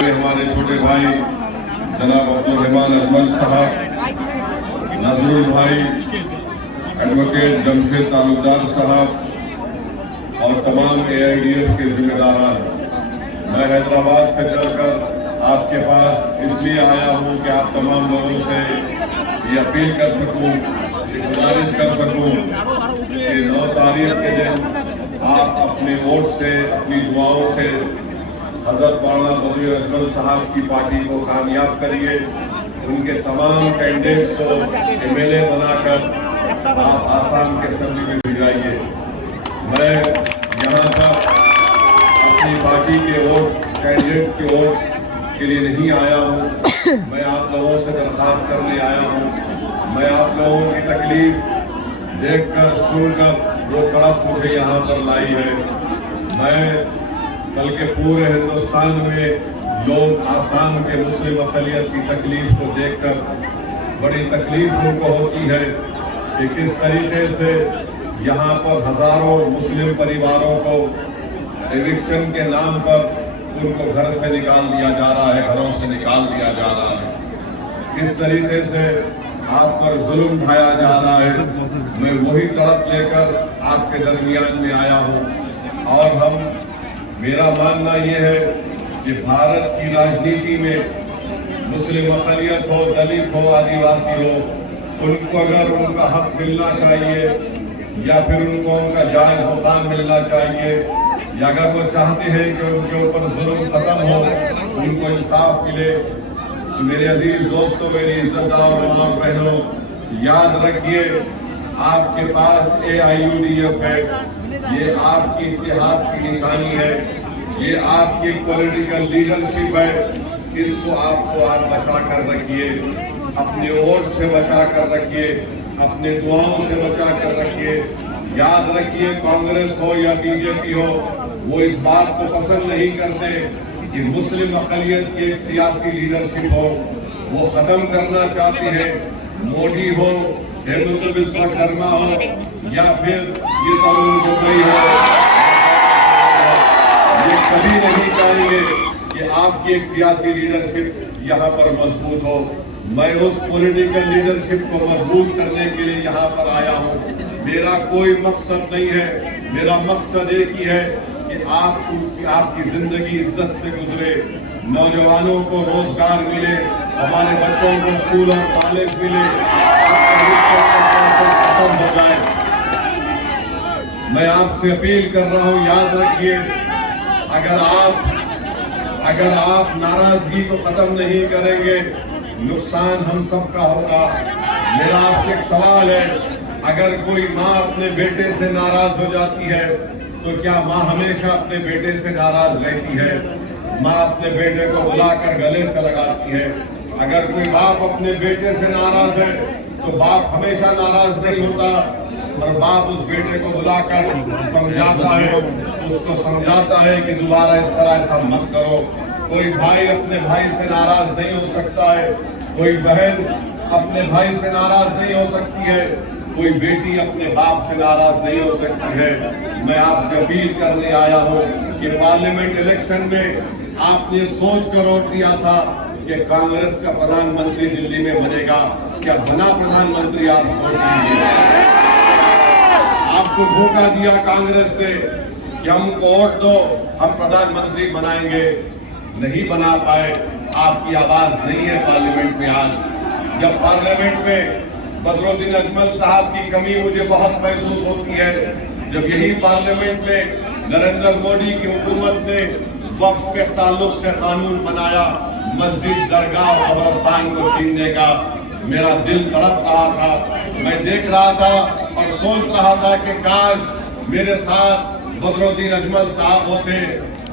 हमारे छोटे भाई जनाब अब्दुल रहमान अजमल साहब, नजरुल भाई, एडवोकेट जमशेद तालुकदार साहब और तमाम AIDF के जिम्मेदारान, मैं हैदराबाद से चलकर आपके पास इसलिए आया हूं कि आप तमाम लोगों से ये अपील कर सकूं, गुजारिश कर सकूं कि 9 तारीख के दिन आप अपने वोट से, अपनी दुआओं से हजरत मौलाना बदरुद्दीन अजमल साहब की पार्टी को कामयाब करिए। उनके तमाम कैंडिडेट्स को MLA बनाकर आप आसाम के असेंबली में भिजाइए। मैं यहाँ पर अपनी पार्टी के वोट, कैंडिडेट्स के वोट के लिए नहीं आया हूँ। मैं आप लोगों से दरख्वास्त करने आया हूँ। मैं आप लोगों की तकलीफ देखकर, सुनकर वो तड़प मुझे यहाँ पर लाई है। मैं बल्कि पूरे हिंदुस्तान में लोग आसाम के मुस्लिम अक़लियत की तकलीफ को देखकर बड़ी तकलीफ उनको होती है कि किस तरीके से यहाँ पर हजारों मुस्लिम परिवारों को इविक्शन के नाम पर उनको घर से निकाल दिया जा रहा है, घरों से निकाल दिया जा रहा है। किस तरीके से आप पर जुल्म ढाया जा रहा है। मैं वही तड़प लेकर आपके दरमियान में आया हूँ। और मेरा मानना ये है कि भारत की राजनीति में मुस्लिम अक़लियत हो, दलित हो, आदिवासी हो, उनको अगर उनका हक मिलना चाहिए या फिर उनको उनका जायज़ मुकाम मिलना चाहिए, या अगर वो चाहते हैं कि उनके ऊपर जुल्म खत्म हो, उनको इंसाफ मिले, तो मेरे अजीज दोस्तों, मेरी इज्जतदार माँ और बहनों, याद रखिए आपके पास AIUDF है। ये आपकी इत्तेहाद की निशानी है, ये आपकी पॉलिटिकल लीडरशिप है। इसको आपको आप बचा कर रखिए, अपने वोट से बचा कर रखिए, अपने दुआओं से बचा कर रखिए। याद रखिए, कांग्रेस हो या BJP हो, वो इस बात को पसंद नहीं करते कि मुस्लिम अक़लियत की एक सियासी लीडरशिप हो। वो खत्म करना चाहते हैं। मोदी हो, हेमंत बिस्वा शर्मा हो या फिर ये तरुण गोगोई हो, ये कभी नहीं चाहेंगे कि आपकी एक सियासी लीडरशिप यहाँ पर मजबूत हो। मैं उस पॉलिटिकल लीडरशिप को मजबूत करने के लिए यहाँ पर आया हूँ। मेरा कोई मकसद नहीं है, मेरा मकसद एक ही है कि आपकी जिंदगी इज्जत से गुजरे, नौजवानों को रोजगार मिले, हमारे बच्चों को स्कूल और कॉलेज मिले, खत्म हो जाए। मैं आपसे अपील कर रहा हूं, याद रखिए, अगर आप नाराजगी को खत्म नहीं करेंगे, नुकसान हम सबका होगा। मेरा आपसे एक सवाल है, अगर कोई माँ अपने बेटे से नाराज हो जाती है तो क्या माँ हमेशा अपने बेटे से नाराज रहती है? माँ अपने बेटे को बुलाकर गले से लगाती है। अगर कोई बाप अपने बेटे से नाराज है तो बाप हमेशा नाराज नहीं होता, और बाप उस बेटे को बुलाकर समझाता है, उसको समझाता है कि दोबारा इस तरह ऐसा मत करो। कोई भाई अपने भाई से नाराज नहीं हो सकता है, कोई बहन अपने भाई से नाराज नहीं हो सकती है, कोई बेटी अपने बाप से नाराज नहीं हो सकती है। मैं आपसे अपील करने आया हूँ कि पार्लियामेंट इलेक्शन में आपने सोच कर वोट दिया था कि कांग्रेस का प्रधानमंत्री दिल्ली में बनेगा। क्या बना प्रधानमंत्री? आप वोट दीजिए। आपको धोखा दिया कांग्रेस ने कि हमको वोट दो, हम प्रधानमंत्री बनाएंगे। नहीं बना पाए, आपकी आवाज नहीं है पार्लियामेंट में। आज जब पार्लियामेंट में बदरुद्दीन अजमल साहब की कमी मुझे बहुत महसूस होती है, जब यही पार्लियामेंट में नरेंद्र मोदी की हुकूमत ने वक्फ के ताल्लुक से कानून बनाया, मस्जिद, दरगाह, कब्रिस्तान को छीनने का। मेरा दिल तड़प रहा था, मैं देख रहा था और सोच रहा था कि काश मेरे साथ बदरुद्दीन अजमल साहब होते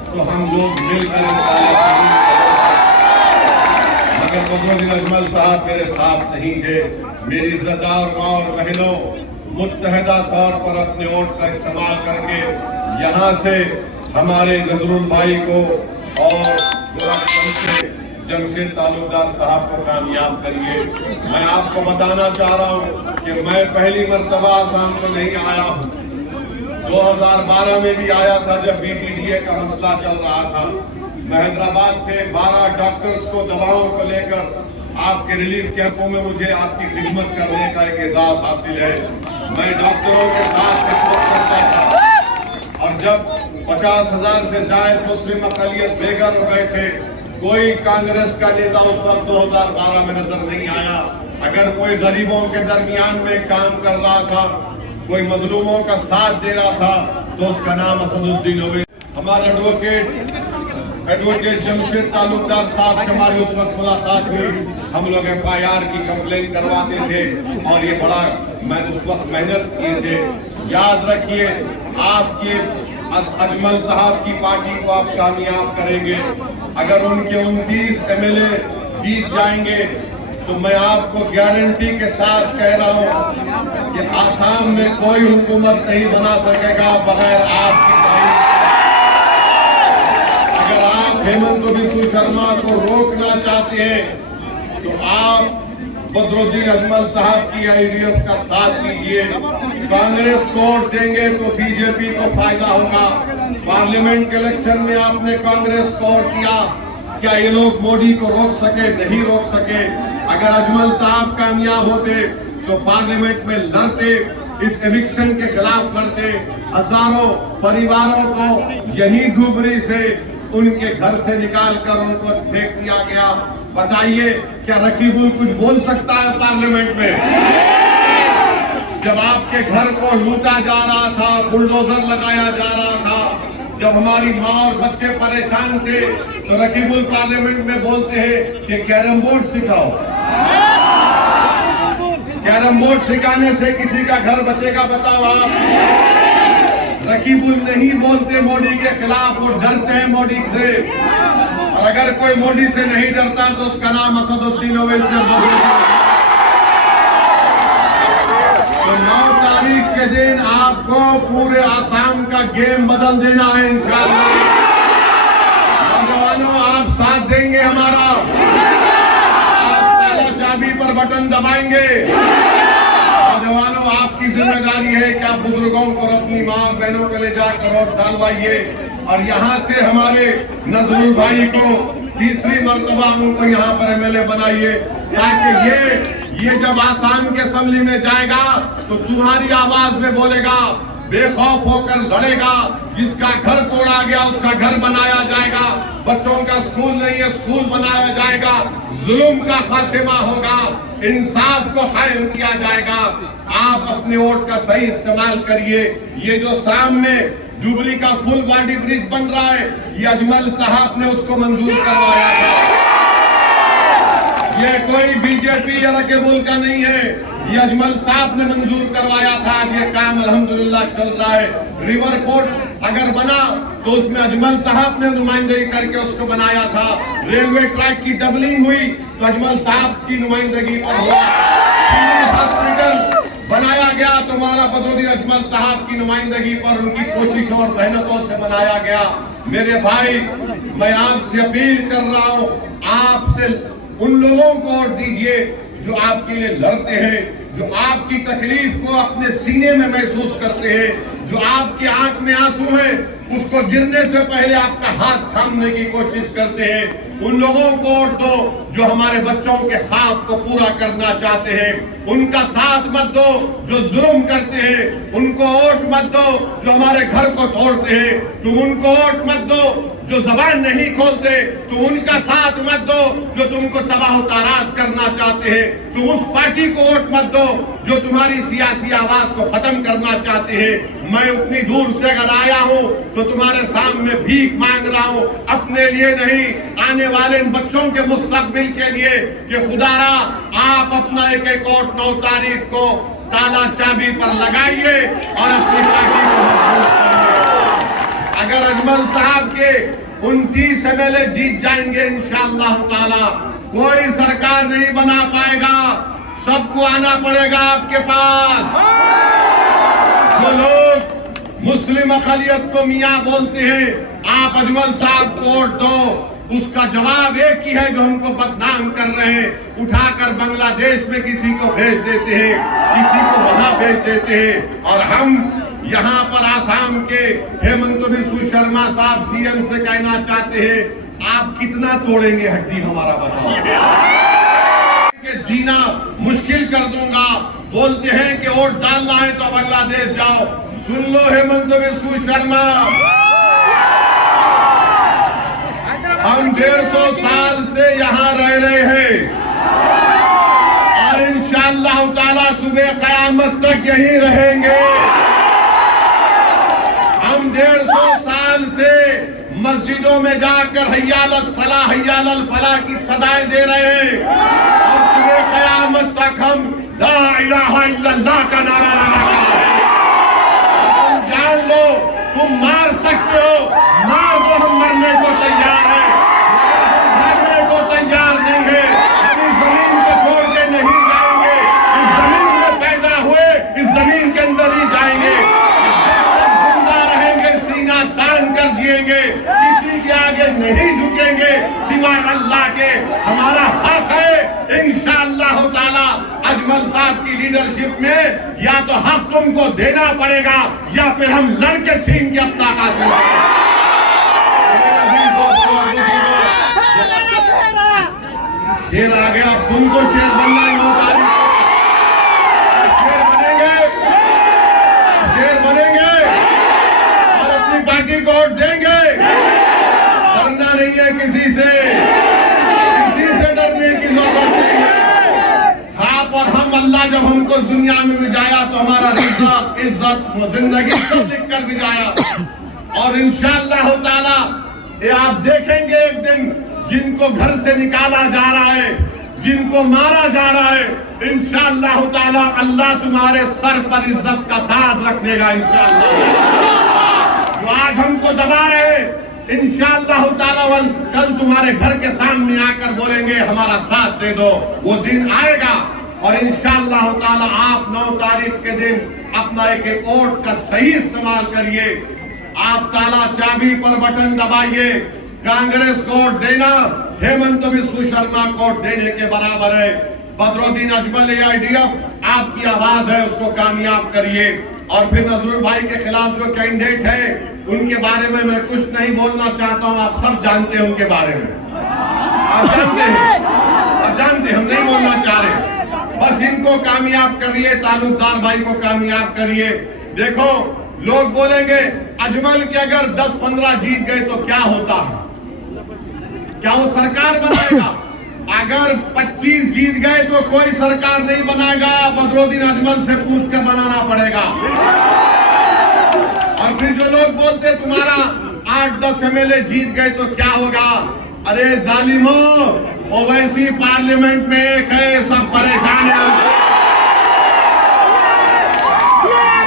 तो हम लोग मिलकर मगर बदरुद्दीन अजमल साहब मेरे साथ नहीं थे। मेरी इज्जतदार माँ और बहनों, मुत्तहदा तौर पर अपने वोट का इस्तेमाल करके यहाँ से हमारे नजरुल भाई को और जमशेद तालुकदार साहब को कामयाब करिए। मैं आपको बताना चाह रहा हूँ कि मैं पहली मर्तबा आसाम को नहीं आया हूँ। 2012 में भी आया था जब BTDA का मसला चल रहा था। मैं हैदराबाद से 12 डॉक्टर्स को दवाओं को लेकर आपके रिलीफ कैंपों में मुझे आपकी खिदमत करने का एक एजाज हासिल है। मैं डॉक्टरों के साथ खिदमत करता था और जब 50,000 से ज्यादा मुस्लिम अक़लियत बेघर हो गए थे, कोई कांग्रेस का नेता उस वक्त 2012 में नजर नहीं आया। अगर कोई गरीबों के दरमियान में काम कर रहा था, कोई मजलूमों का साथ दे रहा था, तो उसका नाम असदुद्दीन ओवैसी। हमारे एडवोकेट जमशेद तालुकदार साहब से हमारी उस वक्त मुलाकात हुई। हम लोग FIR की कंप्लेन करवाते थे और ये बड़ा मैं उस वक्त मेहनत किए थे। याद रखिए, आपके अजमल साहब की पार्टी को आप कामयाब करेंगे। अगर उनके 29 MLA जीत जाएंगे तो मैं आपको गारंटी के साथ कह रहा हूं कि आसाम में कोई हुकूमत नहीं बना सकेगा बगैर आपकी तारीफ। अगर आप हेमंत बिस्वा शर्मा को रोकना चाहते हैं तो आप बदरुद्दीन अजमल साहब की IDF का साथ लीजिए। कांग्रेस को वोट देंगे तो BJP को फायदा होगा। पार्लियामेंट के इलेक्शन में आपने कांग्रेस को वोट किया, क्या ये लोग मोदी को रोक सके? नहीं रोक सके। अगर अजमल साहब कामयाब होते तो पार्लियामेंट में लड़ते, इस एविक्शन के खिलाफ लड़ते। हजारों परिवारों को यही धुबरी से उनके घर से निकालकर उनको फेंक दिया गया। बताइए, क्या रकीबुल कुछ बोल सकता है पार्लियामेंट में? जब आपके घर को लूटा जा रहा था, बुलडोजर लगाया जा रहा था, जब हमारी माँ और बच्चे परेशान थे, तो रकीबुल पार्लियामेंट में बोलते हैं कि कैरम बोर्ड सिखाओ। कैरम बोर्ड सिखाने से किसी का घर बचेगा? बताओ आप। रकीबुल नहीं बोलते मोदी के खिलाफ, वो डरते हैं मोदी से। और अगर कोई मोदी से नहीं डरता तो उसका नाम असदुद्दीन ओवैसी। तो 9 तारीख के दिन आपको पूरे आसाम का गेम बदल देना है इंशाअल्लाह। नौजवानों, आप साथ देंगे हमारा? आप ताला चाबी पर बटन दबाएंगे? नौजवानों, आपकी जिम्मेदारी है कि आप बुजुर्गों को अपनी माँ बहनों को ले जाकर वोट डालवाइए और यहाँ से हमारे नजरुल भाई को तीसरी मर्तबा उनको यहाँ पर MLA बनाइए, ताकि ये जब आसाम के असेंबली में जाएगा तो तुम्हारी आवाज में बोलेगा, बेखौफ होकर लड़ेगा। जिसका घर तोड़ा गया उसका घर बनाया जाएगा, बच्चों का स्कूल नहीं है स्कूल बनाया जाएगा, जुल्म का खात्मा होगा, इंसाफ को कायम किया जाएगा। आप अपने वोट का सही इस्तेमाल करिए। ये जो सामने जुबली का फुल बॉडी ब्रिज बन रहा है, ये अजमल साहब ने उसको मंजूर करवाया था। ये कोई BJP या रकीबुल का नहीं है, ये अजमल साहब ने मंजूर करवाया था। ये काम अल्हम्दुलिल्लाह चल रहा है। रिवर पोर्ट अगर बना तो उसमें अजमल साहब ने नुमाइंदगी करके उसको बनाया था। रेलवे ट्रैक की डबलिंग हुई तो अजमल साहब की नुमाइंदगी पर हुआ। हॉस्पिटल बनाया गया तो मौलाना बदरुद्दीन अजमल साहब की नुमाइंदगी पर, उनकी कोशिशों और मेहनतों से बनाया गया। मेरे भाई, मैं आपसे अपील कर रहा हूँ, आपसे उन लोगों को वोट दीजिए जो आपके लिए लड़ते हैं, जो आपकी तकलीफ को अपने सीने में महसूस करते हैं, जो आपके आंख में आंसू हैं, उसको गिरने से पहले आपका हाथ थामने की कोशिश करते हैं। उन लोगों को वोट दो जो हमारे बच्चों के ख्वाब को पूरा करना चाहते हैं। उनका साथ मत दो जो जुल्म करते हैं। उनको वोट मत दो जो हमारे घर को तोड़ते हैं। तुम उनको वोट मत दो जो जबान नहीं खोलते। तुम उनका साथ मत दो जो तुमको तबाह ताराज करना चाहते हैं। तुम उस पार्टी को वोट मत दो जो तुम्हारी सियासी आवाज को खत्म करना चाहते हैं। मैं उतनी दूर से अगर आया हूँ तो तुम्हारे सामने भीख मांग रहा हूँ, अपने लिए नहीं, आने वाले इन बच्चों के मुस्तकबिल के लिए, कि खुदारा आप अपना एक वोट 9 तारीख को ताला चाबी पर लगाइए और अपनी पार्टी को मजबूत करिए। अगर अजमल साहब के 29 MLA जीत जाएंगे इंशाअल्लाह ताला, कोई सरकार नहीं बना पाएगा, सबको आना पड़ेगा आपके पास। जो लोग मुस्लिम अक़लियत को मियाँ बोलते हैं, आप अजमल साहब को वोट दो, उसका जवाब एक ही है जो हमको बदनाम कर रहे हैं। उठाकर बांग्लादेश में किसी को भेज देते हैं, किसी को वहां भेज देते हैं, और हम यहाँ पर आसाम के हेमंत बिस्वा शर्मा साहब सीएम से कहना चाहते हैं, आप कितना तोड़ेंगे हड्डी हमारा, बताओ। जीना मुश्किल कर दूंगा, बोलते हैं कि वोट डालना है तो बांग्लादेश जाओ। सुन लो हेमंत बिस्वा शर्मा, हम 150 साल से यहाँ रह रहे हैं और इंशाअल्लाह ताला सुबह क़यामत तक यहीं रहेंगे। हम 150 साल से मस्जिदों में जाकर हय्या अलस सलाह हय्या अलल फलाह की सदाएं दे रहे हैं और सुबह क़यामत तक हम ला इलाहा इल्लल्लाह का नारा लगाते हैं। तुम जान लो, तुम मार सकते हो, मार दो, हम मरने को तैयार हैं, मरने को तैयार नहीं है। हम इस जमीन को छोड़ के नहीं जाएंगे, इस जमीन में पैदा हुए इस जमीन के अंदर ही जाएंगे, जिंदा रहेंगे, सीना तान कर जिएंगे, किसी के आगे नहीं झुकेंगे सिवाय अल्लाह के। हमारा हक है इंशाअल्लाह ताला अजमल साहब की लीडरशिप में, या तो हक तुमको देना पड़ेगा या फिर हम लड़के छीन के अपना हासिल करेंगे। शेर आ गया, तुमको शेर बनना ही होता है। शेर बनेंगे, शेर बनेंगे और अपनी पार्टी को वोट देंगे। डरना नहीं है किसी से, किसी से डरने की जरूरत नहीं है। आप और हम, अल्लाह जब हमको दुनिया में भिजाया तो हमारा रिज़्क़, इज्जत, जिंदगी सब लिख कर भिजाया। और इंशाअल्लाह ताला ये आप देखेंगे एक दिन, जिनको घर से निकाला जा रहा है, जिनको मारा जा रहा है, इंशाअल्लाह ताला अल्लाह तुम्हारे सर पर इज्जत का ताज रख देगा इंशाअल्लाह। जो आज हमको दबा रहे, इंशाअल्लाह ताला कल तुम्हारे घर के सामने आकर बोलेंगे हमारा साथ दे दो। वो दिन आएगा और इंशाअल्लाह ताला आप 9 तारीख के दिन अपना एक वोट का सही इस्तेमाल करिए। आप ताला चाबी पर बटन दबाइए। कांग्रेस को वोट देना हेमंत बिस्वा शर्मा को वोट देने के बराबर है। बदरुद्दीन अजमल AIDF आपकी आवाज है, उसको कामयाब करिए। और फिर नजरुल भाई के खिलाफ जो कैंडिडेट है, उनके बारे में मैं कुछ नहीं बोलना चाहता हूं, आप सब जानते हैं उनके बारे में, आप जानते हैं, आप जानते हैं, हम नहीं बोलना चाह रहे। बस इनको कामयाब करिए, तालुकदार भाई को कामयाब करिए। देखो, लोग बोलेंगे अजमल के अगर 10-15 जीत गए तो क्या होता है, क्या वो सरकार बनाएगा? अगर 25 जीत गए तो कोई सरकार नहीं बनाएगा, बदरुद्दीन अजमल से पूछ कर बनाना पड़ेगा। और फिर जो लोग बोलते तुम्हारा 8-10 MLA जीत गए तो क्या होगा, अरे जालिमो, ओवैसी पार्लियामेंट में एक है, सब परेशान है,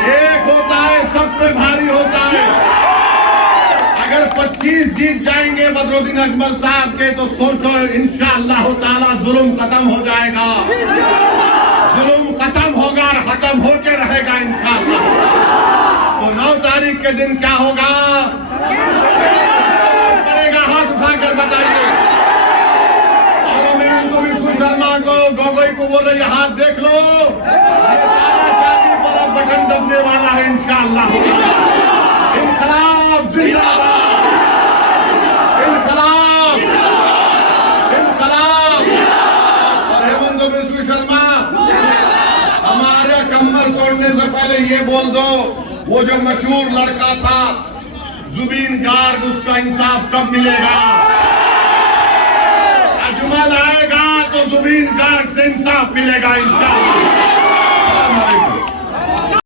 एक होता है, सब पे भारी होता है। अगर 25 जीत जाएंगे बदरुद्दीन अजमल साहब के तो सोचो इंशाअल्लाह ताला जुल्म खत्म हो जाएगा, जुल्म खत्म होगा और खत्म होके रहेगा इंशाअल्लाह। तो 9 तारीख के दिन क्या होगा, करेगा, हाथ उठाकर बताइए। और मैं हेमंत बिस्वा शर्मा को, गोगोई को बोल रहे हाथ देख लो, ये ताला चाबी पर अब बटन दबने वाला है इंशाअल्लाह। इंकलाब जिंदाबाद, इंकलाब, इंकलाब। और हेमंत बिस्वा शर्मा, हमारे कमर तोड़ने से पहले ये बोल दो, वो जो मशहूर लड़का था जुबीन गार्ग, उसका इंसाफ कब मिलेगा? अजमल आएगा तो जुबीन गार्ग से इंसाफ मिलेगा इंशाअल्लाह।